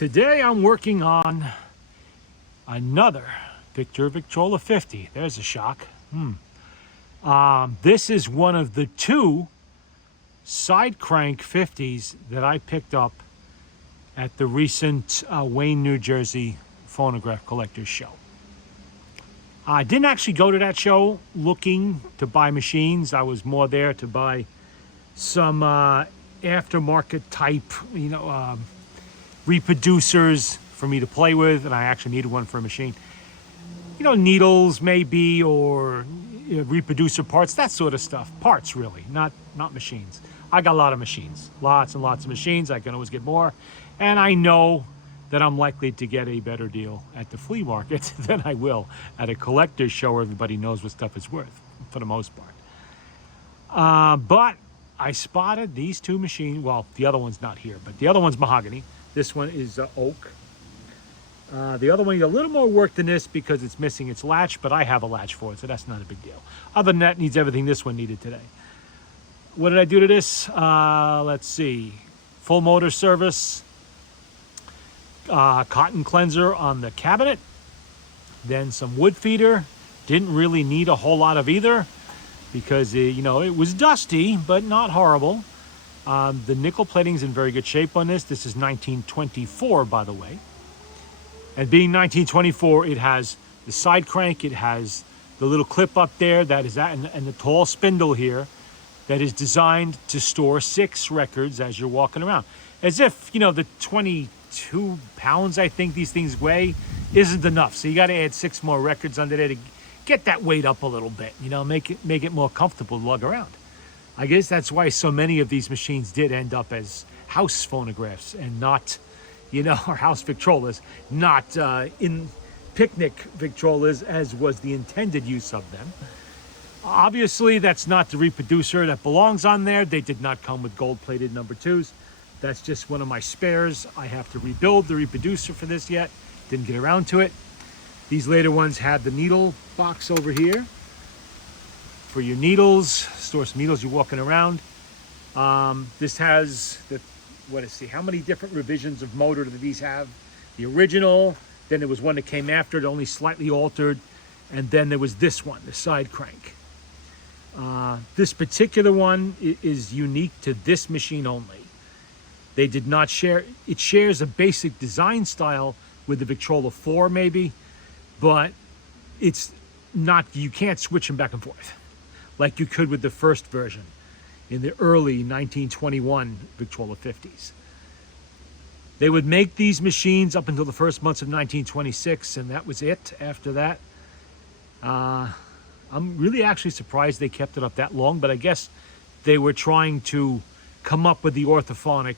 Today I'm working on another Victrola 50. There's a shock. This is one of the two side crank 50s that I picked up at the recent Wayne, New Jersey phonograph collectors show. I didn't actually go to that show looking to buy machines. I was more there to buy some aftermarket type, reproducers for me to play with, and I actually needed one for a machine. Needles maybe, or reproducer parts, that sort of stuff. Parts really, not machines. I got a lot of machines, lots and lots of machines. I can always get more, and I know that I'm likely to get a better deal at the flea market than I will at a collector's show where everybody knows what stuff is worth, for the most part. But I spotted these two machines. Well, the other one's not here, but the other one's mahogany. This one is oak. The other one needs a little more work than this because it's missing its latch, but I have a latch for it, so that's not a big deal. Other than that, needs everything this one needed today. What did I do to this? Let's see. Full motor service. Cotton cleanser on the cabinet. Then some wood feeder. Didn't really need a whole lot of either because, it was dusty, but not horrible. The nickel plating's in very good shape on this. This is 1924, by the way. And being 1924, it has the side crank, it has the little clip up there, that is that, and the tall spindle here that is designed to store 6 records as you're walking around. As if, the 22 pounds I think these things weigh isn't enough. So you got to add 6 more records under there to get that weight up a little bit, make it more comfortable to lug around. I guess that's why so many of these machines did end up as house phonographs and not, or house Victrolas, not in picnic Victrolas as was the intended use of them. Obviously, that's not the reproducer that belongs on there. They did not come with gold-plated number 2s. That's just one of my spares. I have to rebuild the reproducer for this yet. Didn't get around to it. These later ones have the needle box over here for your needles. Store some needles you're walking around. This has how many different revisions of motor do these have? The original, then there was one that came after it, only slightly altered, and then there was this one, the side crank. This particular one is unique to this machine only. They did not share, it shares a basic design style with the Victrola 4 maybe, but it's not, you can't switch them back and forth like you could with the first version in the early 1921 Victrola 50s. They would make these machines up until the first months of 1926, and that was it after that. I'm really actually surprised they kept it up that long, but I guess they were trying to come up with the orthophonic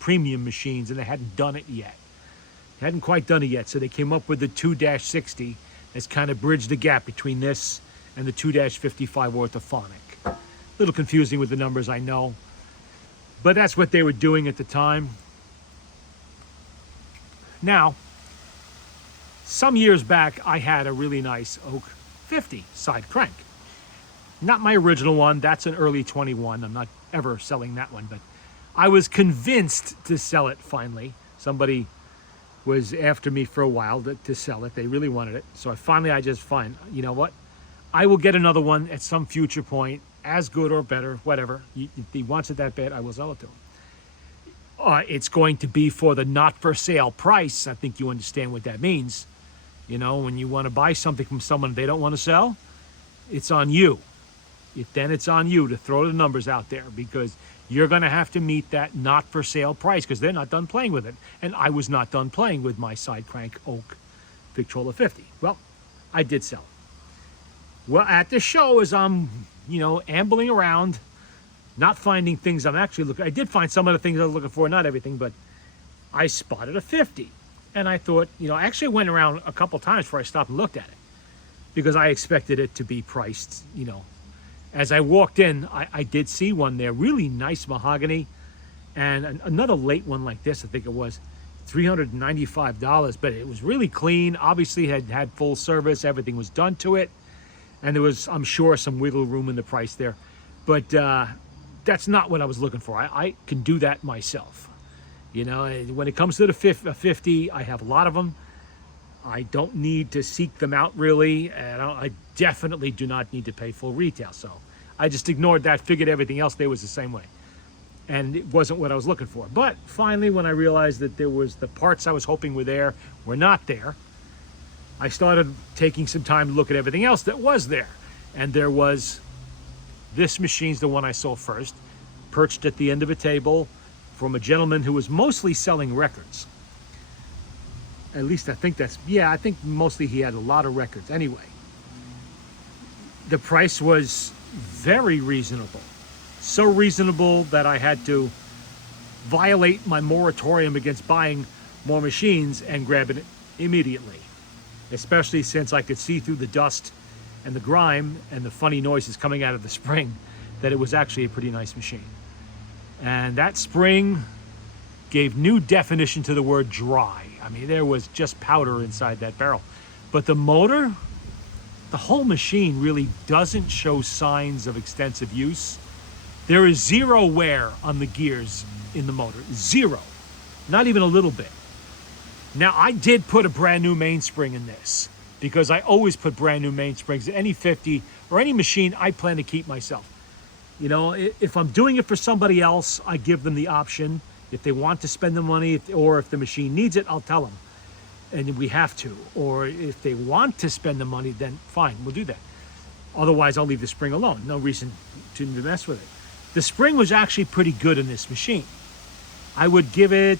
premium machines, and they hadn't done it yet. They hadn't quite done it yet, so they came up with the 2-60 as kind of bridged the gap between this and the 2-55 orthophonic. A little confusing with the numbers, I know, but that's what they were doing at the time. Now, some years back, I had a really nice Oak 50 side crank. Not my original one, that's an early 21. I'm not ever selling that one, but I was convinced to sell it finally. Somebody was after me for a while to sell it. They really wanted it. So I just find, you know what? I will get another one at some future point, as good or better, whatever. If he wants it that bad, I will sell it to him. It's going to be for the not for sale price. I think you understand what that means. When you want to buy something from someone they don't want to sell, it's on you. Then it's on you to throw the numbers out there because you're going to have to meet that not for sale price because they're not done playing with it. And I was not done playing with my side crank Oak Victrola 50. Well, I did sell it. Well, at the show, as I'm, ambling around, not finding things I'm actually looking, I did find some of the things I was looking for, not everything, but I spotted a 50. And I thought, I actually went around a couple times before I stopped and looked at it because I expected it to be priced, As I walked in, I did see one there, really nice mahogany, and another late one like this, I think it was $395, but it was really clean. Obviously had full service, everything was done to it. And there was, I'm sure, some wiggle room in the price there. But that's not what I was looking for. I can do that myself. You know, when it comes to the 50, I have a lot of them. I don't need to seek them out really, and I definitely do not need to pay full retail. So I just ignored that, figured everything else there was the same way. And it wasn't what I was looking for. But finally, when I realized that there was the parts I was hoping were there were not there, I started taking some time to look at everything else that was there. And there was, this machine's the one I saw first, perched at the end of a table from a gentleman who was mostly selling records. At least I think I think mostly he had a lot of records. Anyway, the price was very reasonable. So reasonable that I had to violate my moratorium against buying more machines and grab it immediately. Especially since I could see through the dust and the grime and the funny noises coming out of the spring that it was actually a pretty nice machine. And that spring gave new definition to the word dry. I mean, there was just powder inside that barrel. But the motor, the whole machine really doesn't show signs of extensive use. There is zero wear on the gears in the motor. Zero. Not even a little bit. Now, I did put a brand new mainspring in this because I always put brand new mainsprings in any 50 or any machine I plan to keep myself. You know, if I'm doing it for somebody else, I give them the option. If they want to spend the money, or if the machine needs it, I'll tell them. And we have to. Or if they want to spend the money, then fine, we'll do that. Otherwise, I'll leave the spring alone. No reason to mess with it. The spring was actually pretty good in this machine. I would give it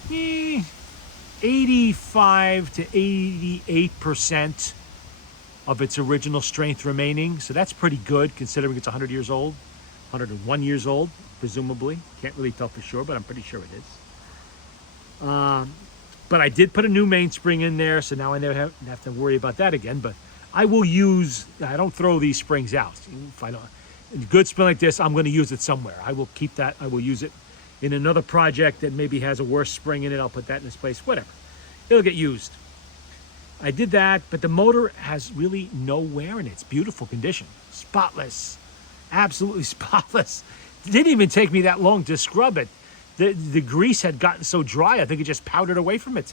85 to 88% of its original strength remaining. So that's pretty good considering it's 100 years old, 101 years old, presumably. Can't really tell for sure, but I'm pretty sure it is. But I did put a new mainspring in there, so now I never have to worry about that again. But I don't throw these springs out. If I don't, a good spring like this, I'm going to use it somewhere. I will keep that. I will use it in another project that maybe has a worse spring in it. I'll put that in its place, whatever. It'll get used. I did that, but the motor has really no wear in it. It's beautiful condition. Spotless. Absolutely spotless. It didn't even take me that long to scrub it. The grease had gotten so dry, I think it just powdered away from it.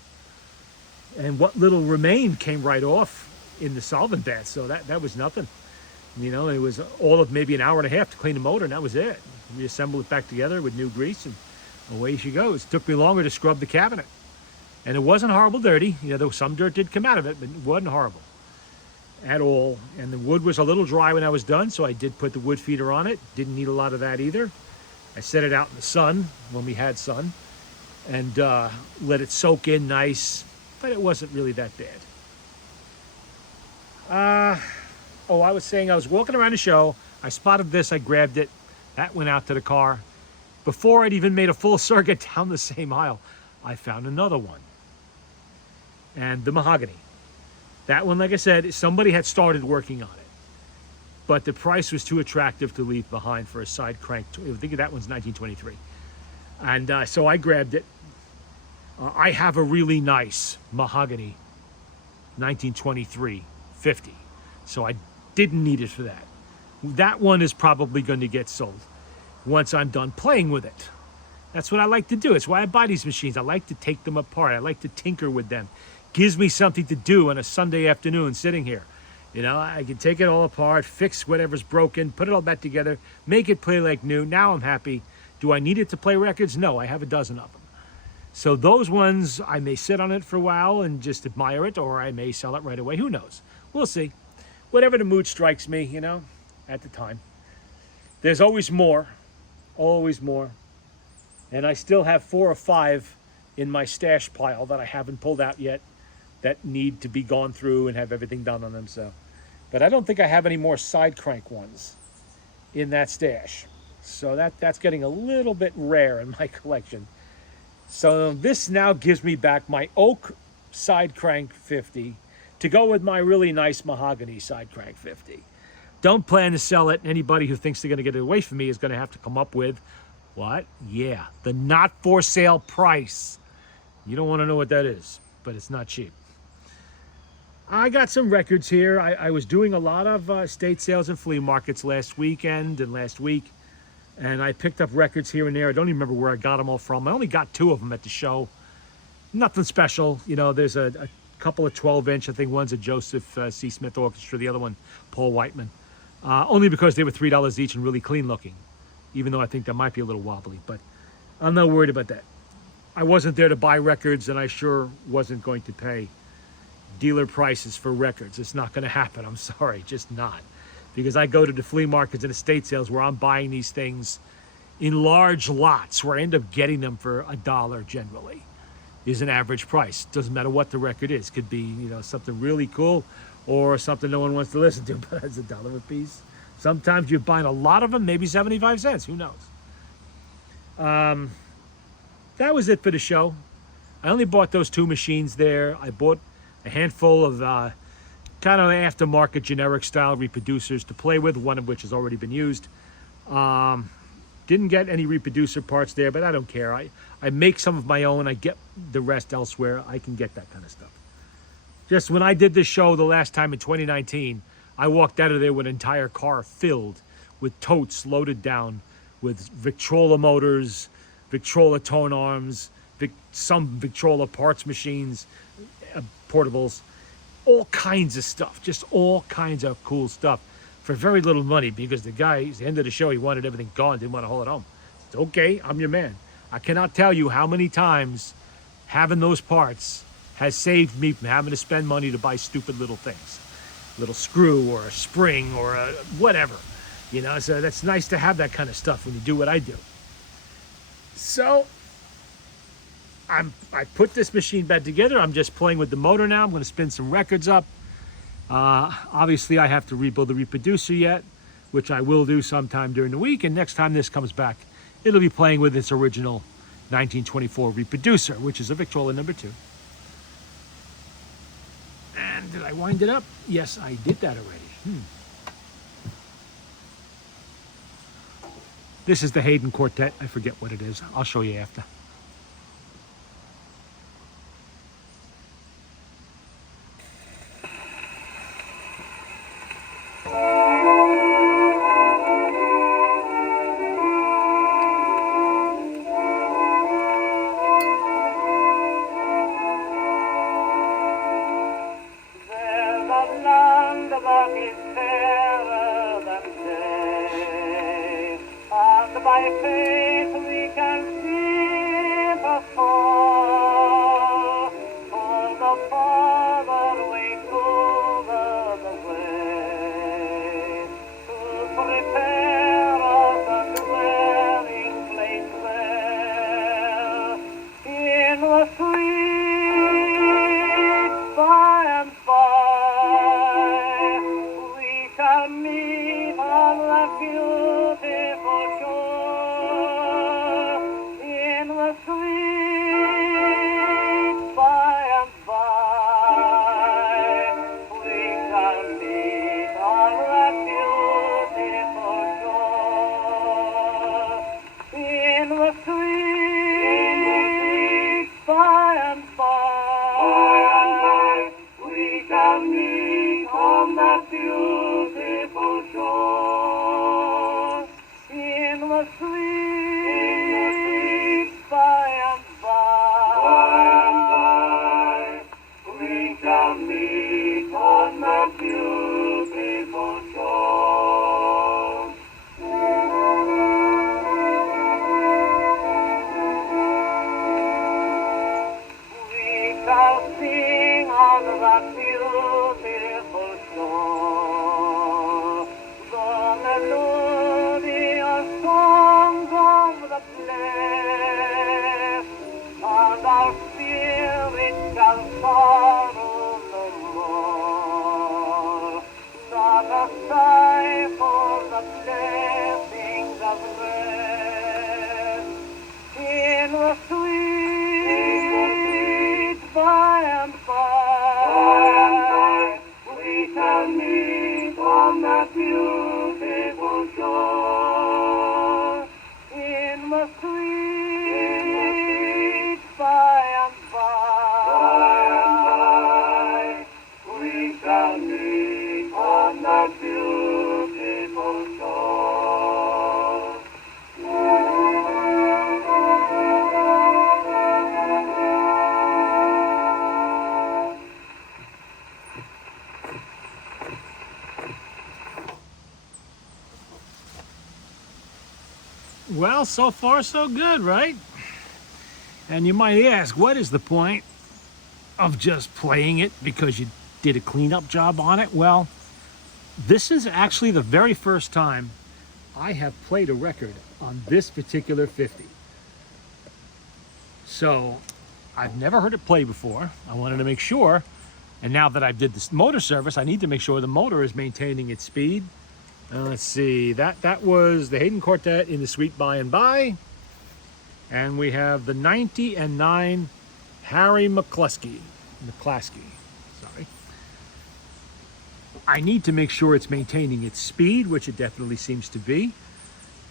And what little remained came right off in the solvent bath, so that was nothing. You know, it was all of maybe an hour and a half to clean the motor, and that was it. Reassemble it back together with new grease, and away she goes. It took me longer to scrub the cabinet. And it wasn't horrible dirty. You know, though some dirt did come out of it, but it wasn't horrible at all. And the wood was a little dry when I was done, so I did put the wood feeder on it. Didn't need a lot of that either. I set it out in the sun when we had sun and let it soak in nice, but it wasn't really that bad. I was saying I was walking around the show. I spotted this, I grabbed it. That went out to the car. Before I'd even made a full circuit down the same aisle, I found another one. And the mahogany. That one, like I said, somebody had started working on it. But the price was too attractive to leave behind for a side crank. I think that one's 1923. And so I grabbed it. I have a really nice mahogany 1923 50. So I didn't need it for that. That one is probably going to get sold once I'm done playing with it. That's what I like to do. It's why I buy these machines. I like to take them apart. I like to tinker with them. Gives me something to do on a Sunday afternoon sitting here. You know, I can take it all apart, fix whatever's broken, put it all back together, make it play like new. Now I'm happy. Do I need it to play records? No, I have a dozen of them. So those ones, I may sit on it for a while and just admire it, or I may sell it right away. Who knows? We'll see. Whatever the mood strikes me, you know, at the time. There's always more. Always more. And I still have 4 or 5 in my stash pile that I haven't pulled out yet that need to be gone through and have everything done on them. So, but I don't think I have any more side crank ones in that stash. So that's getting a little bit rare in my collection. So this now gives me back my oak side crank 50 to go with my really nice mahogany side crank 50. Don't plan to sell it. Anybody who thinks they're going to get it away from me is going to have to come up with what? Yeah, the not for sale price. You don't want to know what that is, but it's not cheap. I got some records here. I was doing a lot of estate sales and flea markets last weekend and last week, and I picked up records here and there. I don't even remember where I got them all from. I only got 2 of them at the show. Nothing special. You know, there's a couple of 12-inch. I think one's a Joseph C. Smith Orchestra, the other one Paul Whiteman. Only because they were $3 each and really clean looking, even though I think that might be a little wobbly. But I'm not worried about that. I wasn't there to buy records, and I sure wasn't going to pay dealer prices for records. It's not going to happen. I'm sorry, just not. Because I go to the flea markets and estate sales where I'm buying these things in large lots, where I end up getting them for $1 generally, is an average price. Doesn't matter what the record is. Could be, you know, something really cool or something no one wants to listen to, but it's $1 a piece. Sometimes you're buying a lot of them, maybe 75 cents. Who knows? That was it for the show. I only bought those 2 machines there. I bought a handful of kind of aftermarket generic style reproducers to play with, one of which has already been used. Didn't get any reproducer parts there, but I don't care. I make some of my own. I get the rest elsewhere. I can get that kind of stuff. Just when I did this show the last time in 2019, I walked out of there with an entire car filled with totes loaded down with Victrola motors, Victrola tone arms, some Victrola parts machines, portables, all kinds of stuff, just all kinds of cool stuff for very little money, because the guy, at the end of the show, he wanted everything gone, didn't want to haul it home. It's okay, I'm your man. I cannot tell you how many times having those parts has saved me from having to spend money to buy stupid little things. A little screw or a spring or a whatever. You know, so that's nice to have that kind of stuff when you do what I do. So I put this machine back together. I'm just playing with the motor now. I'm going to spin some records up. Obviously, I have to rebuild the reproducer yet, which I will do sometime during the week. And next time this comes back, it'll be playing with its original 1924 reproducer, which is a Victrola number 2. And did I wind it up? Yes, I did that already. This is the Haydn Quartet. I forget what it is. I'll show you after. By faith we can see before, for the Father waits over the way, to prepare us a dwelling place there, in the sweet by and by, we shall meet on that beautiful shore. Sweet by and by. Well, so far so good, right? And you might ask, what is the point of just playing it because you did a cleanup job on it? Well, this is actually the very first time I have played a record on this particular 50. So I've never heard it play before. I wanted to make sure. And now that I did this motor service, I need to make sure the motor is maintaining its speed. Let's see, that was the Hayden Quartet in the Sweet By and By. And we have the 90 and 9 Harry McCluskey. Sorry. I need to make sure it's maintaining its speed, which it definitely seems to be.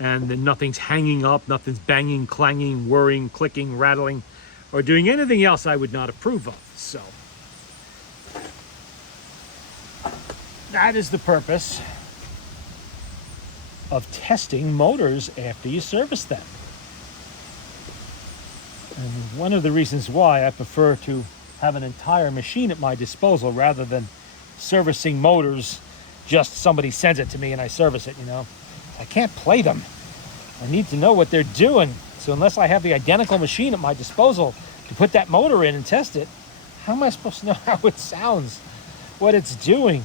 And then nothing's hanging up, nothing's banging, clanging, whirring, clicking, rattling, or doing anything else I would not approve of. So that is the purpose of testing motors after you service them. And one of the reasons why I prefer to have an entire machine at my disposal rather than servicing motors, just somebody sends it to me and I service it, you know. I can't play them. I need to know what they're doing. So unless I have the identical machine at my disposal to put that motor in and test it, how am I supposed to know how it sounds, what it's doing?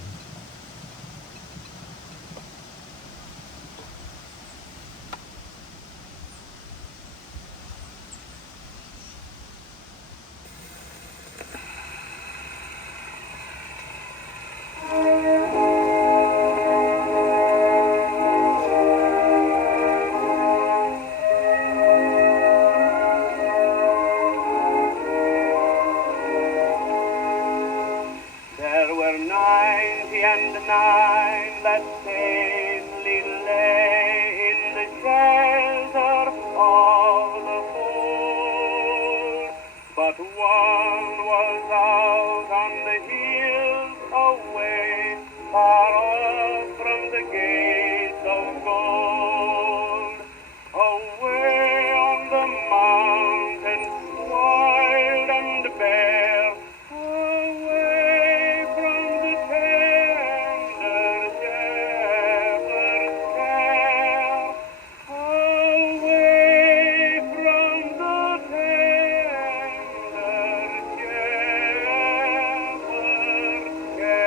There were 90 and 9 that safely lay in the shelter of the fold, but one was out on the hills away, far off from the gates of gold, away on the mountains wild and bare, away from the tender shepherd's care, away from the tender shepherd's care.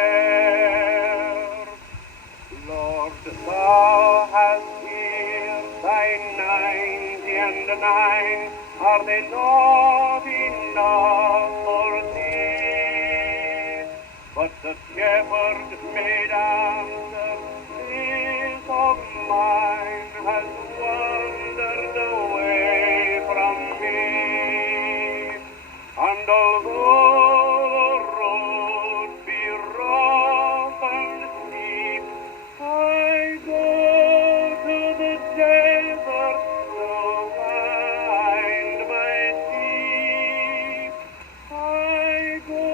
Lord, thou hast healed thy 90 and 9, are they not enough for thee? But the shepherd made answer, this of mine has wandered away from me. And although the road be rough and steep, I go to the desert to find my sheep. I go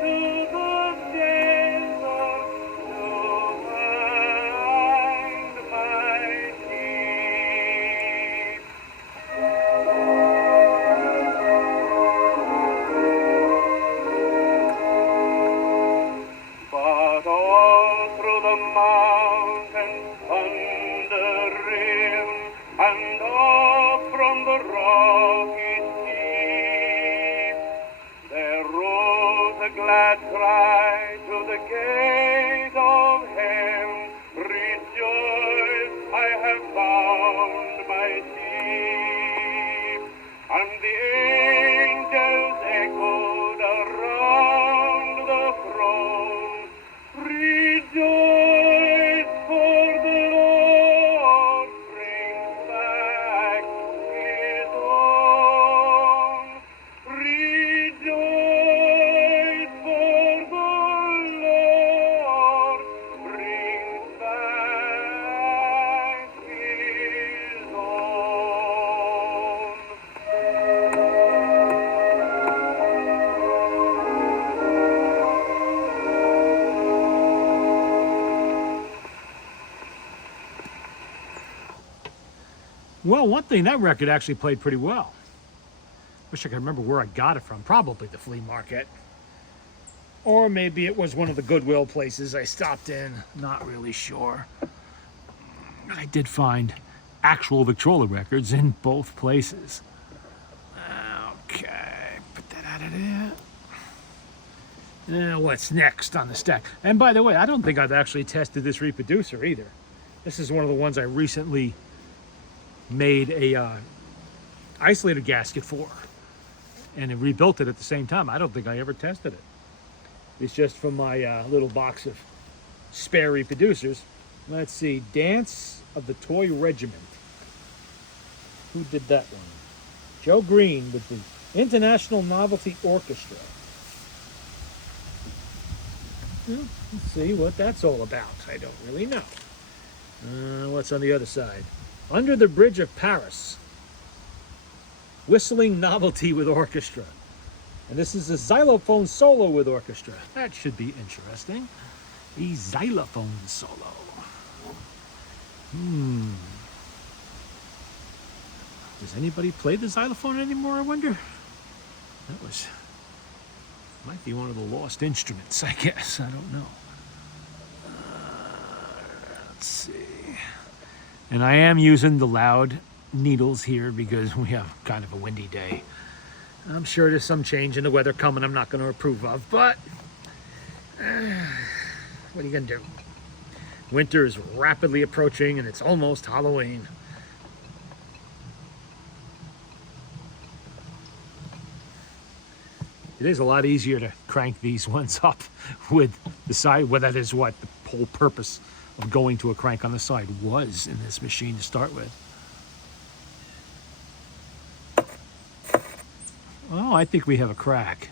to the desert to find my sheep. But all through the mountains thundering, and up from the rocky steep, there rose a glad cry to the gate of heaven, rejoice, I have found my sheep. And the angels echoed around the throne, rejoice, for the Lord brings back his own. Rejoice, for the Lord brings back his own. Well, one thing, that record actually played pretty well. Wish I could remember where I got it from. Probably the flea market. Or maybe it was one of the Goodwill places I stopped in. Not really sure. I did find actual Victrola records in both places. Okay, put that out of there. Now, what's next on the stack? And by the way, I don't think I've actually tested this reproducer either. This is one of the ones I recently made a isolator gasket for, and it rebuilt it at the same time. I don't think I ever tested it. It's just from my little box of spare reproducers. Let's see, Dance of the Toy Regiment. Who did that one? Joe Green with the International Novelty Orchestra. Well, let's see what that's all about. I don't really know. What's on the other side? Under the Bridge of Paris. Whistling Novelty with Orchestra. And this is a xylophone solo with orchestra. That should be interesting. A xylophone solo. Does anybody play the xylophone anymore, I wonder? That was... might be one of the lost instruments, I guess. I don't know. Let's see. And I am using the loud needles here because we have kind of a windy day. I'm sure there's some change in the weather coming I'm not going to approve of, but what are you going to do? Winter is rapidly approaching and it's almost Halloween. It is a lot easier to crank these ones up with the side, well, that is what the whole purpose of going to a crank on the side was in this machine to start with. Oh, I think we have a crack.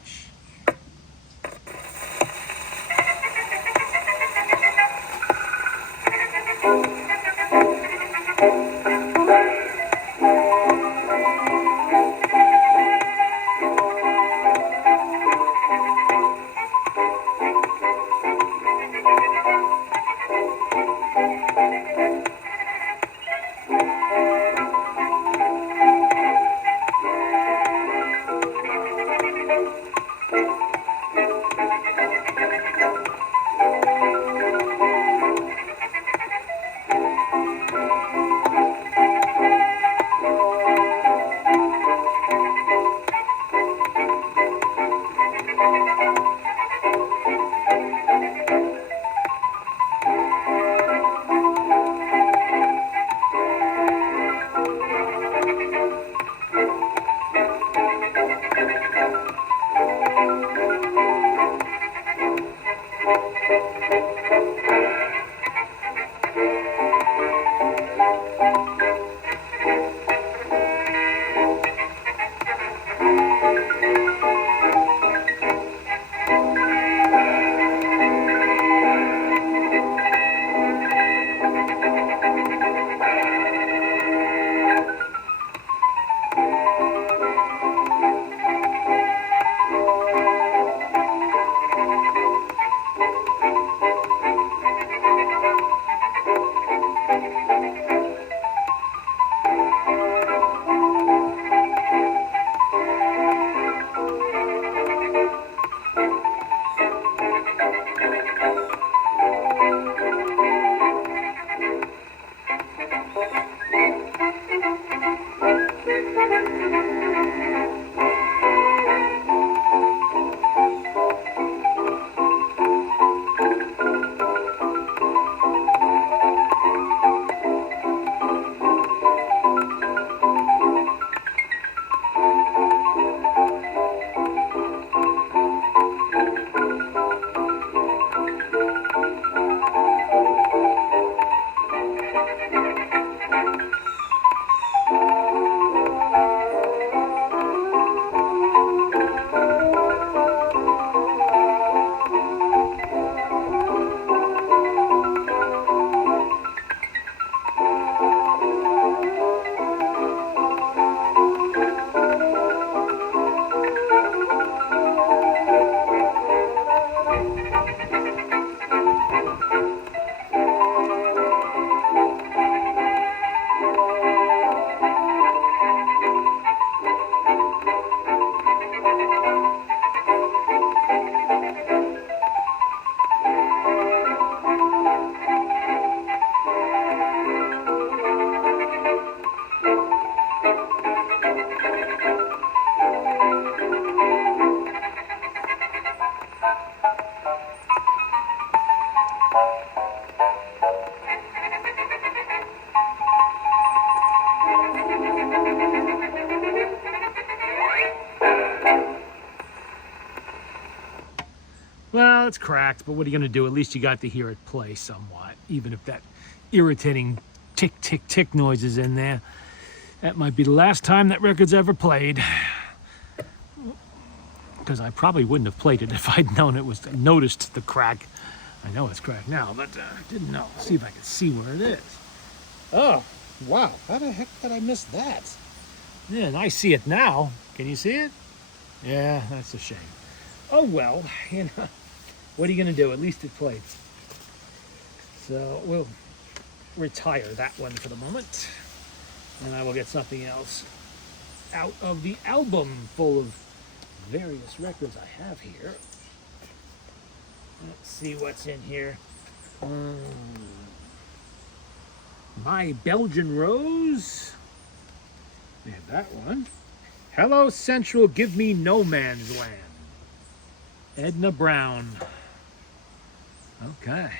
Well, it's cracked, but what are you going to do? At least you got to hear it play somewhat, even if that irritating tick, tick, tick noise is in there. That might be the last time that record's ever played. Because I probably wouldn't have played it if I'd known it was, noticed the crack. I know it's cracked now, but didn't know. See if I can see where it is. Oh, wow. How the heck did I miss that? Yeah, and I see it now. Can you see it? Yeah, that's a shame. Oh, well, you know, what are you going to do? At least it played. So we'll retire that one for the moment. And I will get something else out of the album full of various records I have here. Let's see what's in here. My Belgian Rose. We have that one. Hello Central, Give Me No Man's Land. Edna Brown. Okay.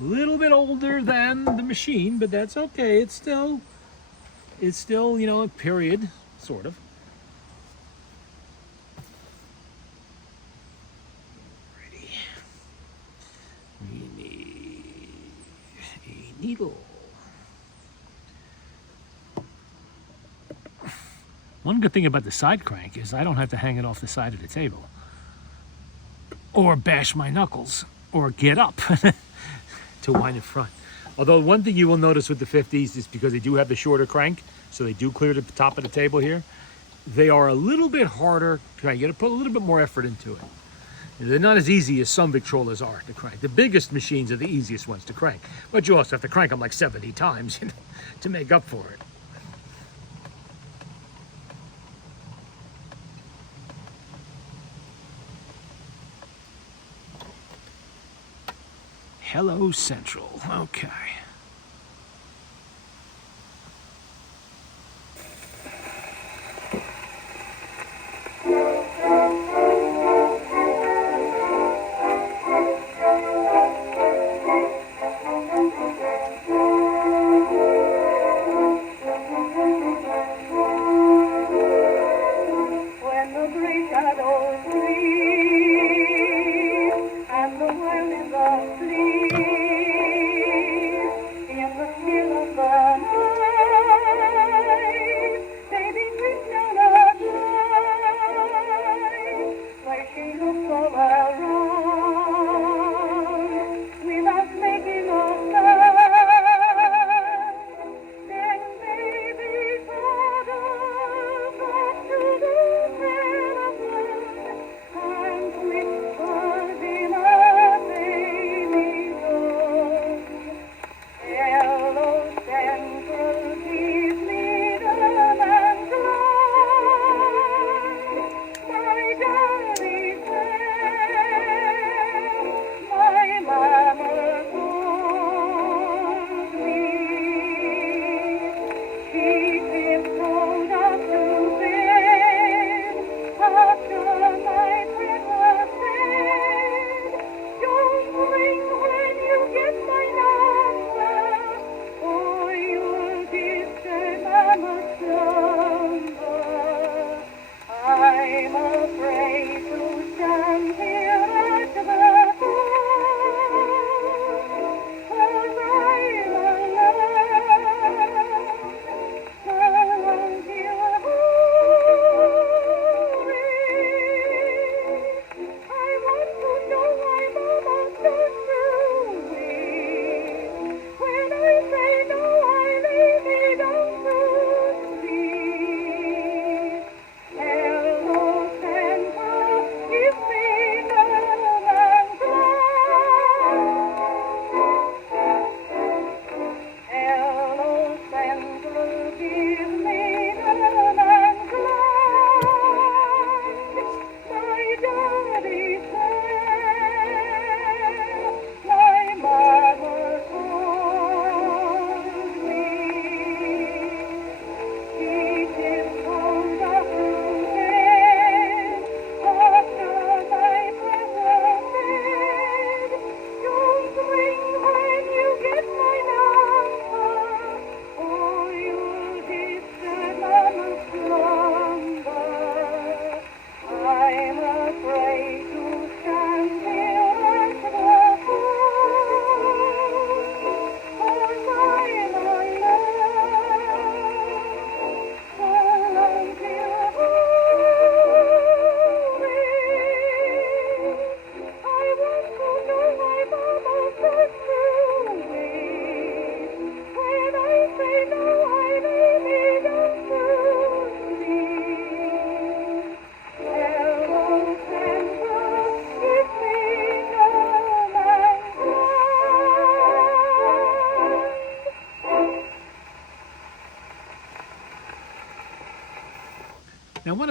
A little bit older than the machine, but that's okay. It's still, you know, a period, sort of. Ready. We need a needle. One good thing about the side crank is I don't have to hang it off the side of the table. Or bash my knuckles. Or get up to wind it front. Although one thing you will notice with the 50s is because they do have the shorter crank, so they do clear the top of the table here, they are a little bit harder to crank. You gotta put a little bit more effort into it. They're not as easy as some Victrolas are to crank. The biggest machines are the easiest ones to crank, but you also have to crank them like 70 times, you know, to make up for it. Hello Central, okay. When the gray shadows sleep and the world is asleep,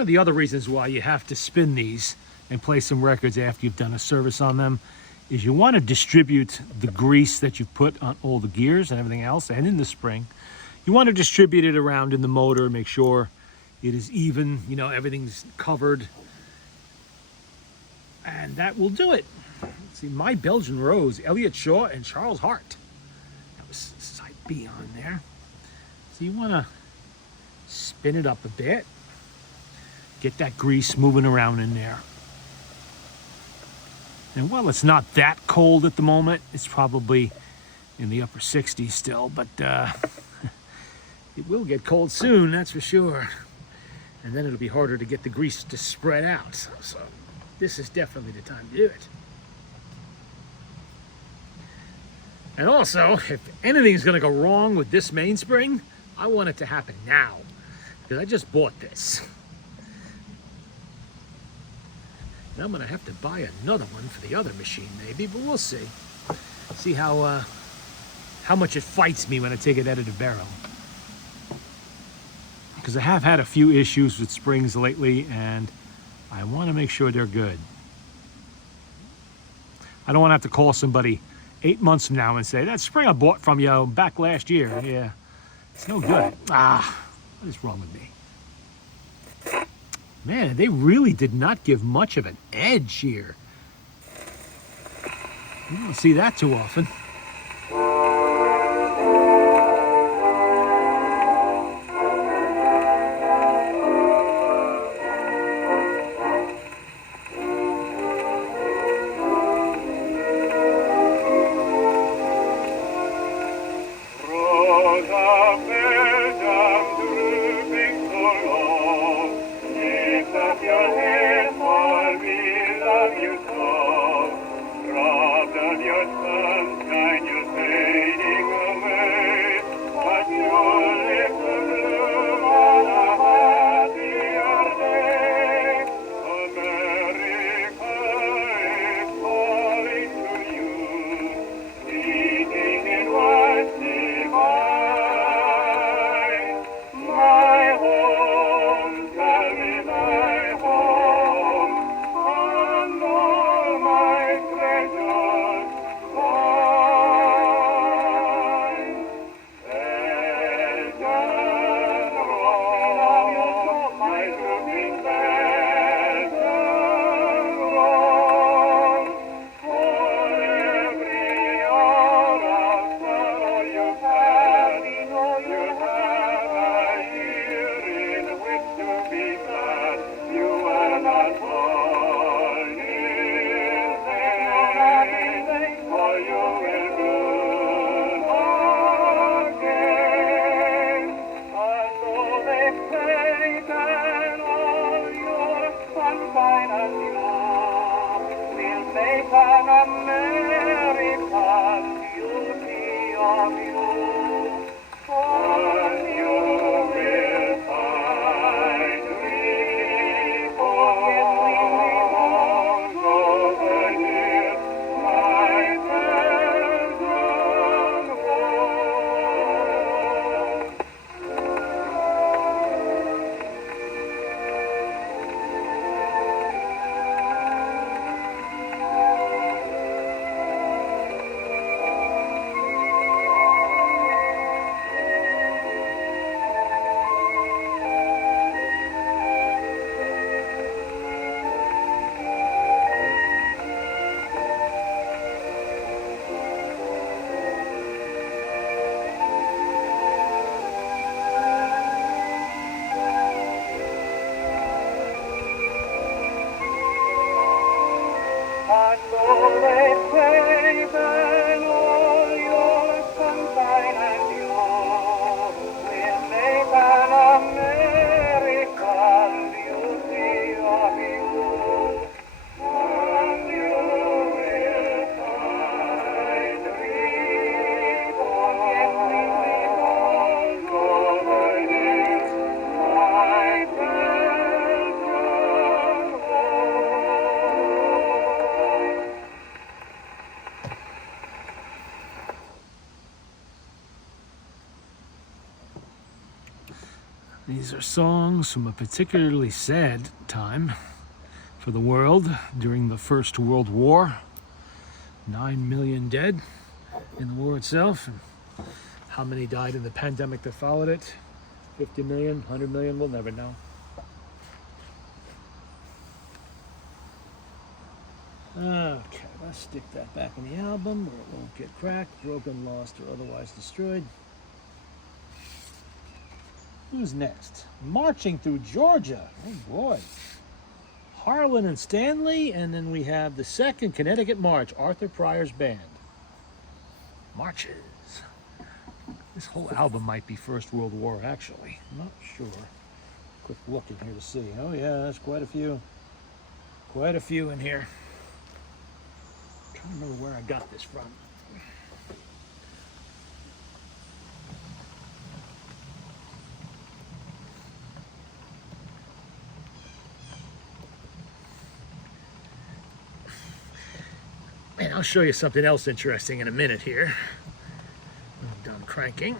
one of the other reasons why you have to spin these and play some records after you've done a service on them is you want to distribute the grease that you've put on all the gears and everything else and in the spring. You want to distribute it around in the motor, make sure it is even, you know, everything's covered. And that will do it. See, My Belgian Rose, Elliott Shaw and Charles Hart. That was side B on there. So you want to spin it up a bit. Get that grease moving around in there. And while it's not that cold at the moment, it's probably in the upper 60s still, but it will get cold soon, that's for sure. And then it'll be harder to get the grease to spread out. So this is definitely the time to do it. And also, if anything's gonna go wrong with this mainspring, I want it to happen now, because I just bought this. And I'm gonna have to buy another one for the other machine maybe, but we'll see. See how much it fights me when I take it out of the barrel. Because I have had a few issues with springs lately, and I want to make sure they're good. I don't want to have to call somebody 8 months from now and say, that spring I bought from you back last year, yeah, it's no good. What is wrong with me? Man, they really did not give much of an edge here. You don't see that too often. These are songs from a particularly sad time for the world during the First World War. 9 million dead in the war itself. And how many died in the pandemic that followed it? 50 million, 100 million, we'll never know. Okay, let's stick that back in the album where it won't get cracked, broken, lost, or otherwise destroyed. Who's next? Marching Through Georgia. Oh boy. Harlan and Stanley, and then we have the Second Connecticut March, Arthur Pryor's band. Marches. This whole album might be First World War, actually. I'm not sure. Quick look in here to see. Oh yeah, there's quite a few. Quite a few in here. I'm trying to remember where I got this from. And I'll show you something else interesting in a minute here. I'm done cranking.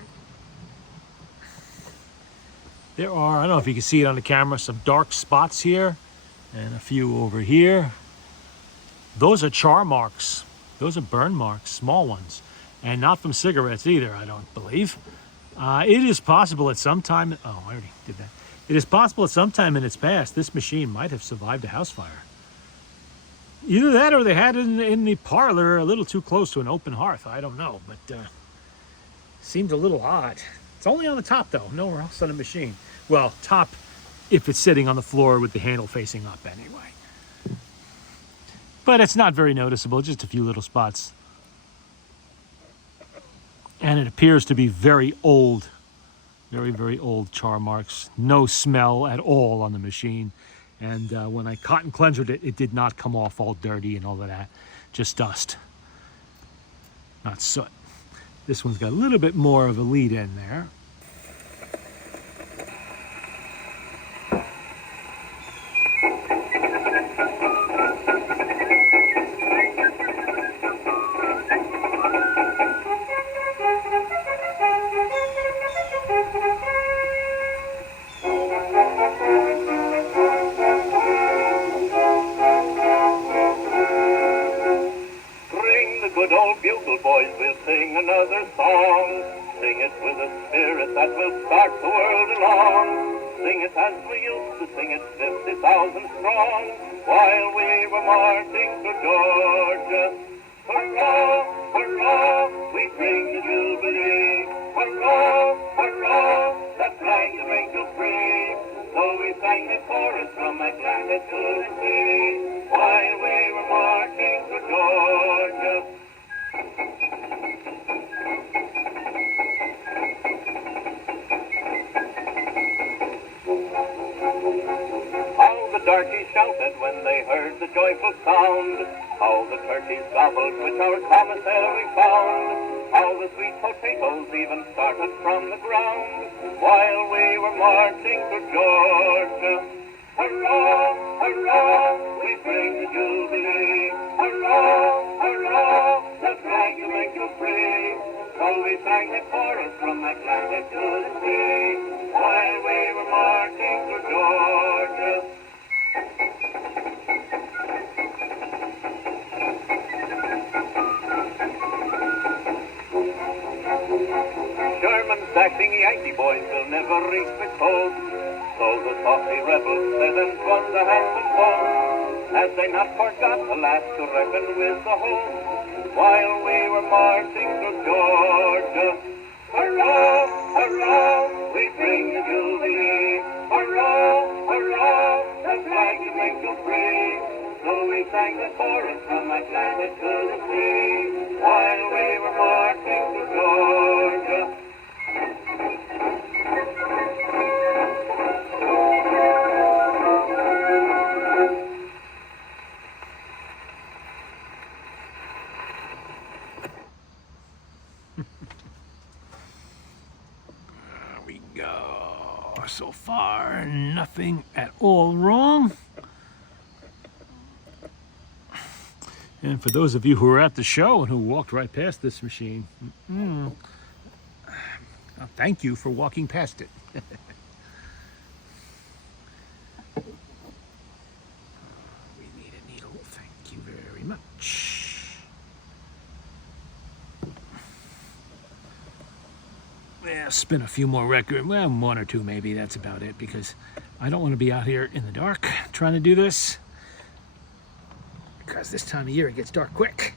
There are, I don't know if you can see it on the camera, some dark spots here and a few over here. Those are char marks. Those are burn marks, small ones. And not from cigarettes either, I don't believe. It is possible at some time, oh, I already did that. It is possible at some time in its past, this machine might have survived a house fire. Either that or they had it in the parlor a little too close to an open hearth. I don't know, but seems a little odd. It's only on the top, though. Nowhere else on the machine. Well, top if it's sitting on the floor with the handle facing up anyway. But it's not very noticeable, just a few little spots. And it appears to be very old. Very, very old char marks. No smell at all on the machine. And when I cotton cleansered it, it did not come off all dirty and all of that. Just dust. Not soot. This one's got a little bit more of a lead in there. Good old bugle boys will sing another song. Sing it with a spirit that will start the world along. Sing it as we used to sing it, 50,000 strong, while we were marching through Georgia. Hurrah, hurrah, we bring the Jubilee. Hurrah, hurrah, that flag to make you free. So we sang the chorus from Atlantic to the sea, while we were marching through Georgia. How the darkies shouted when they heard the joyful sound. How the turkeys gobbled which our commissary found. How the sweet potatoes even started from the ground, while we were marching through Georgia. Hurrah, hurrah, we bring the Jubilee. Hurrah, hurrah, the flag to make you free. So we sang the chorus from Atlantic to the sea, while we were marching through Georgia. Sherman's dashing Yankee boys will never reach the coast. So the saucy rebels said and won the handsome post. Had they not forgot, alas, to reckon with the host, while we were marching through Georgia. Hurrah, hurrah, we bring the Jubilee. Hurrah, hurrah, the flag to make you free. So we sang the chorus from Atlantic to the sea, while we were marching through Georgia. There we go. So far, nothing at all wrong. And for those of you who were at the show and who walked right past this machine, thank you for walking past it. gonna spin a few more records, well, one or two maybe, that's about it, because I don't want to be out here in the dark trying to do this, because this time of year it gets dark quick.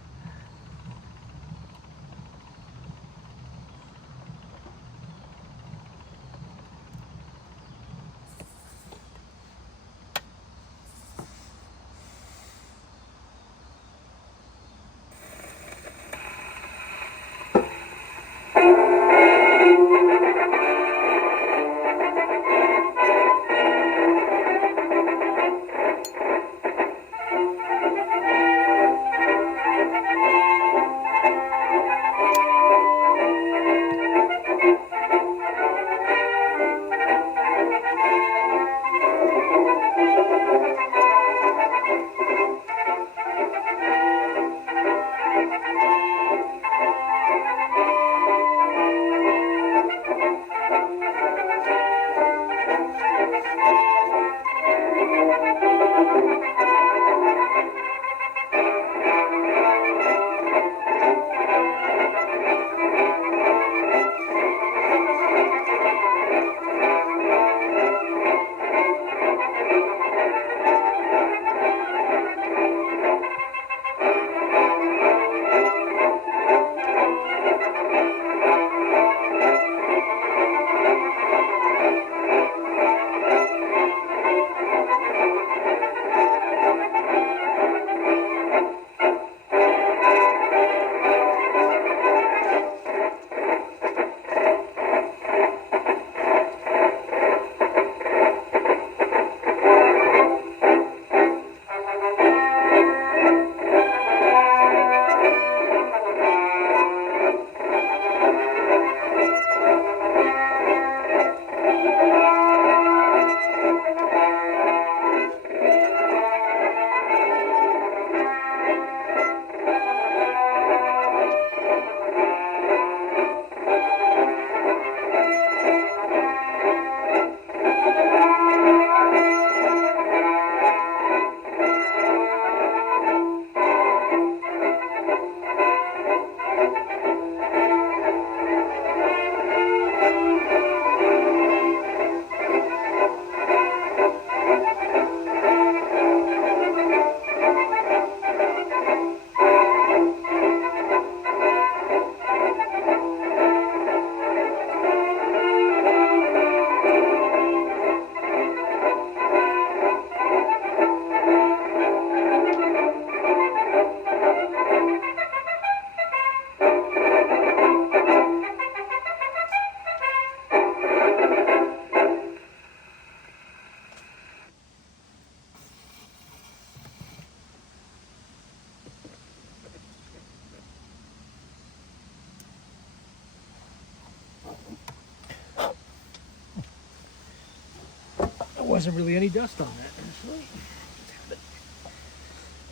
There wasn't really any dust on that, actually.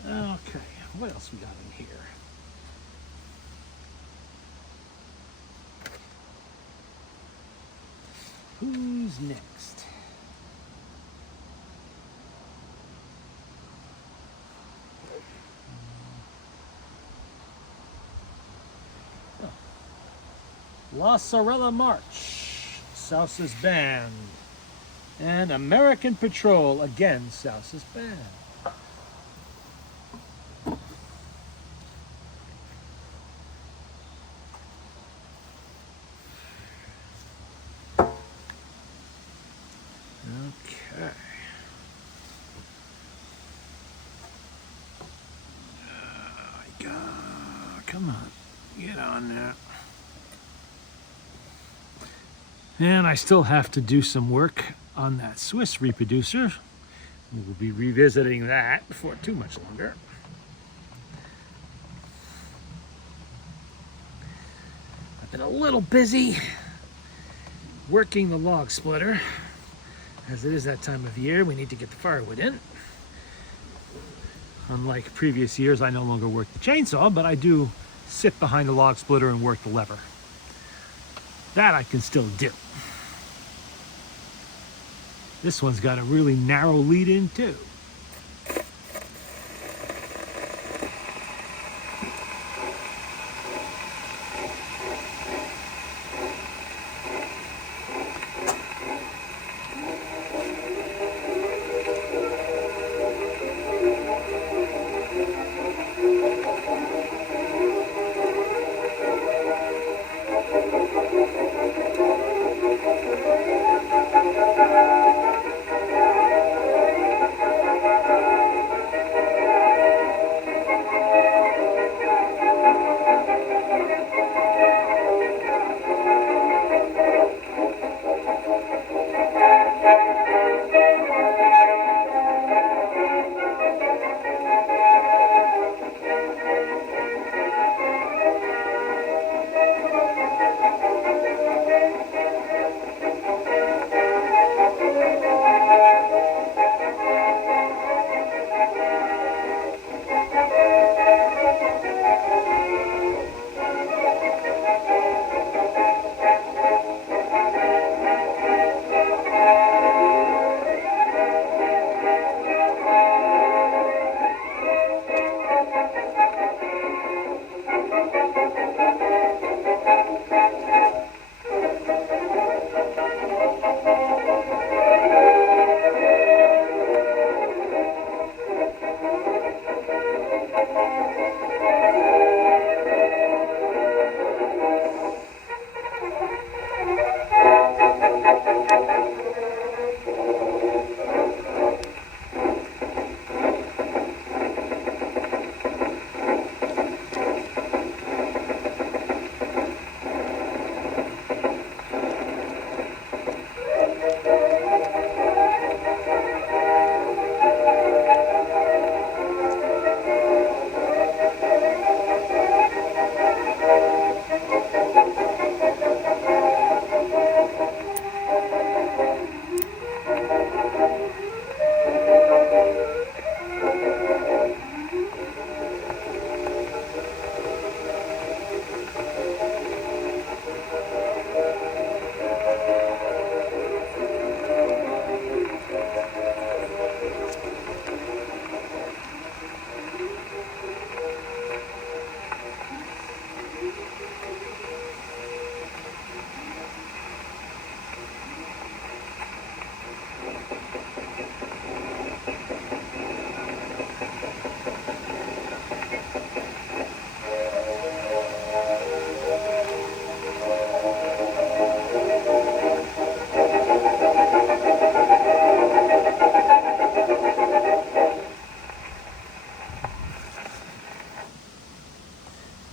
Okay, what else we got in here? Who's next? La Sorella March, Sousa's Band, and American Patrol, again Sousa's Band. Okay. Come on, get on there. And I still have to do some work on that Swiss reproducer. We will be revisiting that before too much longer. I've been a little busy working the log splitter. As it is that time of year, we need to get the firewood in. Unlike previous years, I no longer work the chainsaw, but I do sit behind the log splitter and work the lever. That I can still do. This one's got a really narrow lead in too.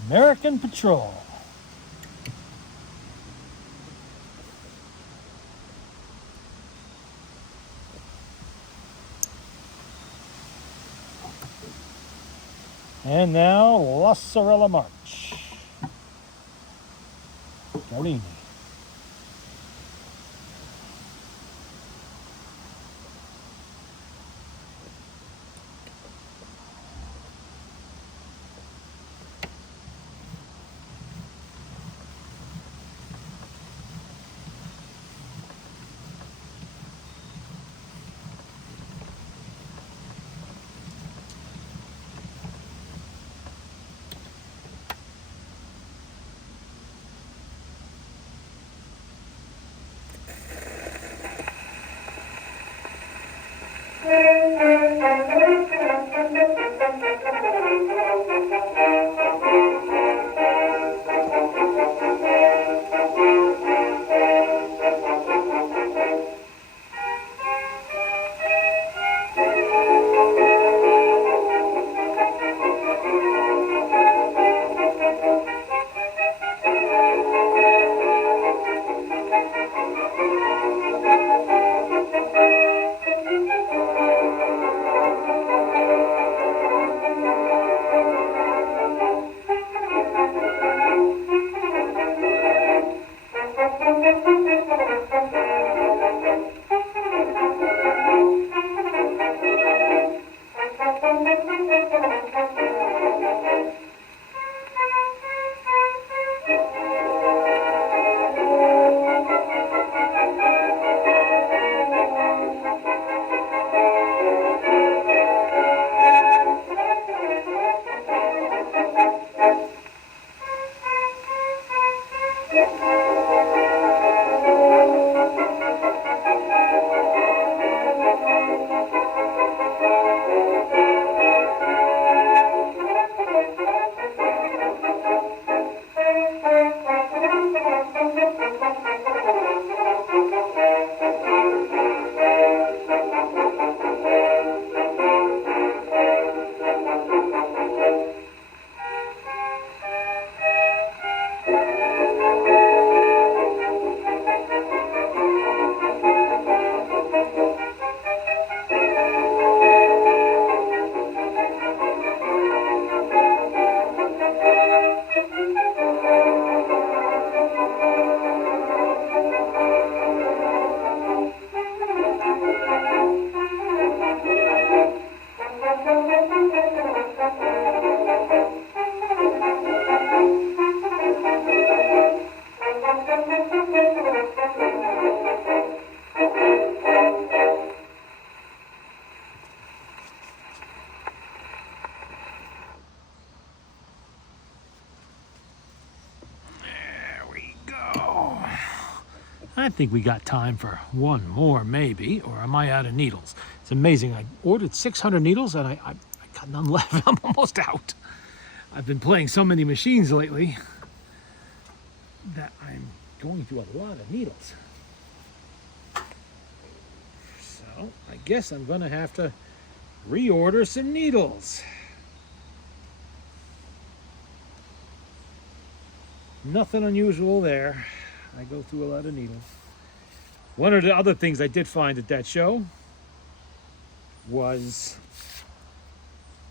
American Patrol. And now, La Sorella March. Gardini. I think we got time for one more, maybe, or am I out of needles? It's amazing. I ordered 600 needles and I got none left. I'm almost out. I've been playing so many machines lately that I'm going through a lot of needles. So I guess I'm going to have to reorder some needles. Nothing unusual there. I go through a lot of needles. One of the other things I did find at that show was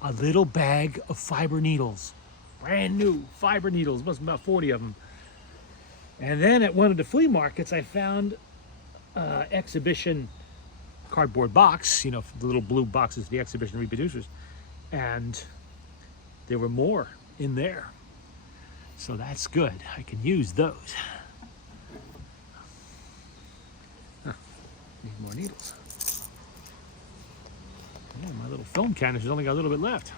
a little bag of fiber needles. Brand new fiber needles, must be about 40 of them. And then at one of the flea markets, I found exhibition cardboard box, you know, the little blue boxes, the exhibition reproducers. And there were more in there. So that's good. I can use those. Need more needles. Yeah, my little film canister's only got a little bit left.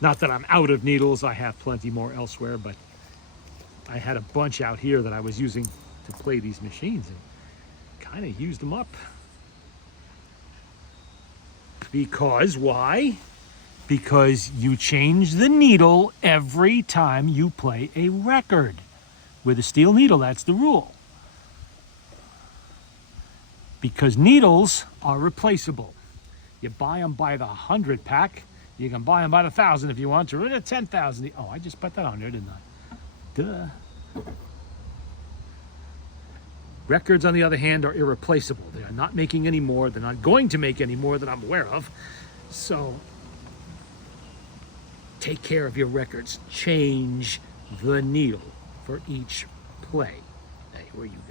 Not that I'm out of needles, I have plenty more elsewhere, but I had a bunch out here that I was using to play these machines and kind of used them up. Because why? Because you change the needle every time you play a record. With a steel needle, that's the rule. Because needles are replaceable. You buy them by the 100 pack. You can buy them by the 1,000 if you want to. Or the 10,000. Oh, I just put that on there, didn't I? Duh. Records, on the other hand, are irreplaceable. They are not making any more. They're not going to make any more that I'm aware of. So take care of your records. Change the needle for each play. Hey, where you going?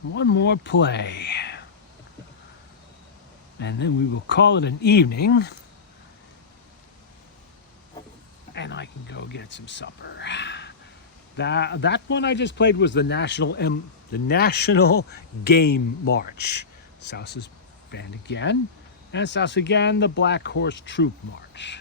One more play. And then we will call it an evening. And I can go get some supper. That one I just played was the National Game March. Sousa's band again. And Sousa again, the Black Horse Troop March.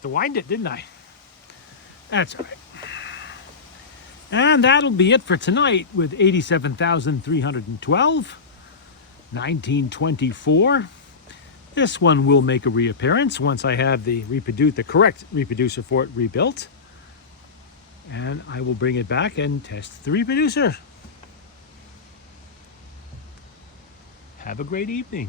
forgot to wind it, didn't I? That's all right. And that'll be it for tonight with 87,312, 1924. This one will make a reappearance once I have the correct reproducer for it rebuilt. And I will bring it back and test the reproducer. Have a great evening.